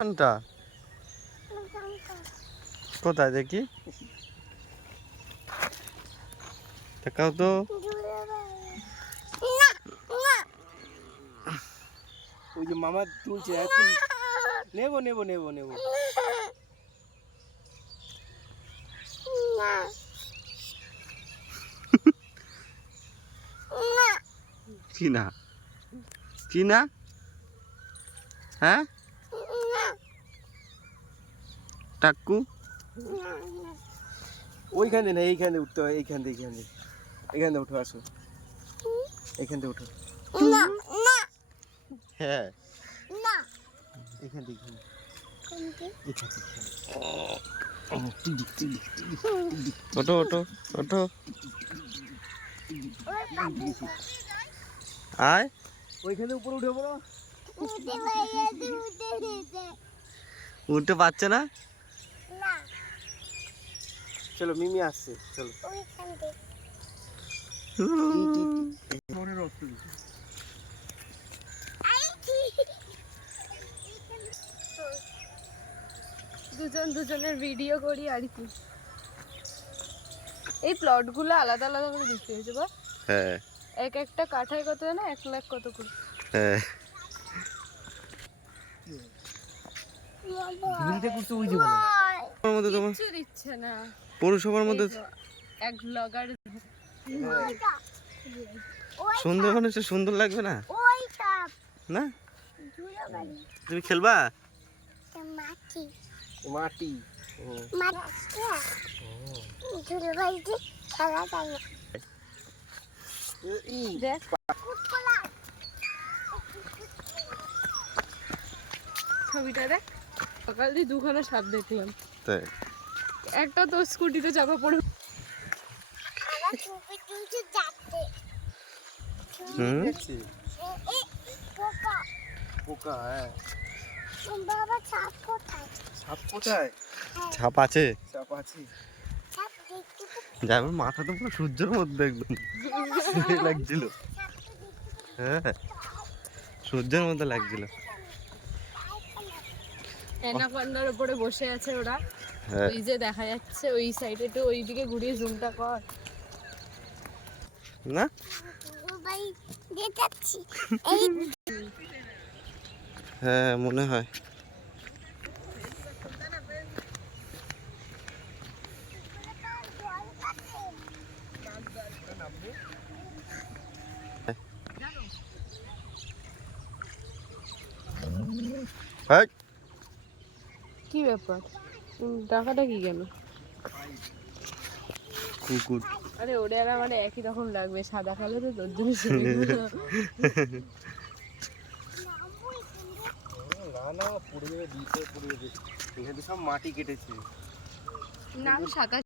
কোনটা কোথায় দেখি দেখাও তো। ওই যে মামা তুলছে এখন নেবো নেবো নেবো নেবো কি না কি না হ্যাঁ টাক্কু ওইখানে না এইখানে উঠতে হয় এইখান থেকে এখানে উঠো আসো এখান থেকে উঠো হ্যাঁ এখান থেকে ওঠো ওঠো ওঠো আয় ওইখানে উপরে উঠে পড়ো উঠতে পারছে না। চলো মিমি আসছে চলো দুজন দুজনের ভিডিও করি আর কি। এই প্লটগুলো আলাদা আলাদা করে দিতে হয়েছে বা হ্যাঁ এক একটা কাঠায় কত না 1 লাখ কত করে। হ্যাঁ ভিড়তে করতে ওই জীবনে ওর মধ্যে তোমার কিছু দিচ্ছে না পৌরসভার মধ্যে এক ব্লগার সুন্দর হচ্ছে সুন্দর লাগবে না না তুমি খেলবা মাটি দেখ ছবিটা দেখ সকাল দিয়ে 2খানা সাপ দেখলাম তাই একটা তো স্কুটিতে চাপা পড়ে হুম পোকা হ্যাঁ সাপ কোথায় ছাপ আছে সাপ আছে যাবে মাথা তো পুরো সূর্যের মধ্যে একদম লাগছিল হ্যাঁ সূর্যের মধ্যে লাগছিল অ্যানাকন্ডার উপরে বসে আছে ওরা হ্যাঁ ওই যে দেখা যাচ্ছে ওই সাইডে তো ওইদিকে ঘুরিয়ে জুমটা কর না হ্যাঁ মনে হয় কি ব্যাপার টাকাটা কি কেন কুকুর আরে ওরে আর মানে একই রকম লাগবে সাদা কালো তো তোর জন্য না পড়ে যাবে দিতে পড়ে যাবে এখানে সব মাটি কেটেছে না সাদা